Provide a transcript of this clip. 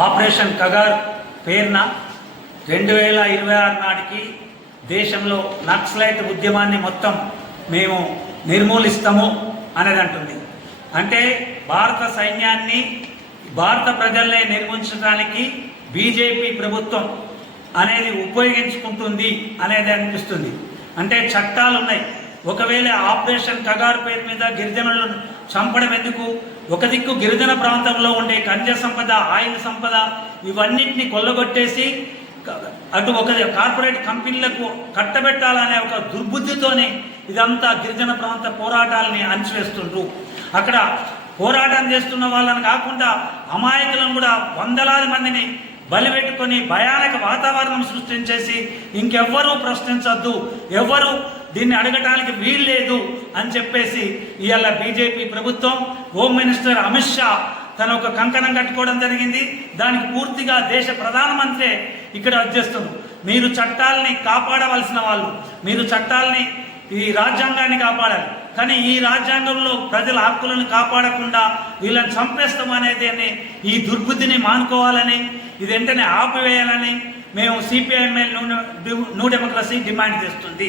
Operation Kagar పేరున రెండు వేల ఇరవై ఆరు నాటికి దేశంలో నక్సలైట్ ఉద్యమాన్ని మొత్తం మేము నిర్మూలిస్తాము అనేది అంటుంది. అంటే భారత సైన్యాన్ని భారత ప్రజల్నే నిర్మించడానికి బీజేపీ ప్రభుత్వం అనేది ఉపయోగించుకుంటుంది అనేది అనిపిస్తుంది. అంటే చట్టాలు ఉన్నాయి ఒకవేళ ఆపరేషన్ కగారు పేరు మీద గిరిజనులను చంపడం ఎందుకు? ఒక దిక్కు గిరిజన ప్రాంతంలో ఉండే ఖనిజ సంపద ఆయిల్ సంపద ఇవన్నిటిని కొల్లగొట్టేసి అటు ఒక కార్పొరేట్ కంపెనీలకు కట్టబెట్టాలనే ఒక దుర్బుద్ధితోనే ఇదంతా గిరిజన ప్రాంత పోరాటాలని అణచివేస్తుండ్రు. అక్కడ పోరాటం చేస్తున్న వాళ్ళని కాకుండా అమాయకులను కూడా వందలాది మందిని బలిపెట్టుకొని భయానక వాతావరణం సృష్టించేసి ఇంకెవ్వరూ ప్రశ్నించద్దు. ఎవ్వరూ దీన్ని అడగటానికి వీలు లేదు అని చెప్పేసి ఇవాళ బీజేపీ ప్రభుత్వం హోమ్ మినిస్టర్ అమిత్ షా తన ఒక కంకణం కట్టుకోవడం జరిగింది. దానికి పూర్తిగా దేశ ప్రధానమంత్రి ఇక్కడ వచ్చేస్తుంది మీరు చట్టాలని కాపాడవలసిన వాళ్ళు మీరు చట్టాలని ఈ రాజ్యాంగాన్ని కాపాడాలి. కానీ ఈ రాజ్యాంగంలో ప్రజల హక్కులను కాపాడకుండా వీళ్ళని చంపేస్తాం అనేది అని ఈ దుర్బుద్ధిని మానుకోవాలని ఇది వెంటనే ఆపివేయాలని మేము సిపిఐఎంఎల్ న్యూ డెమోక్రసీ డిమాండ్ చేస్తుంది.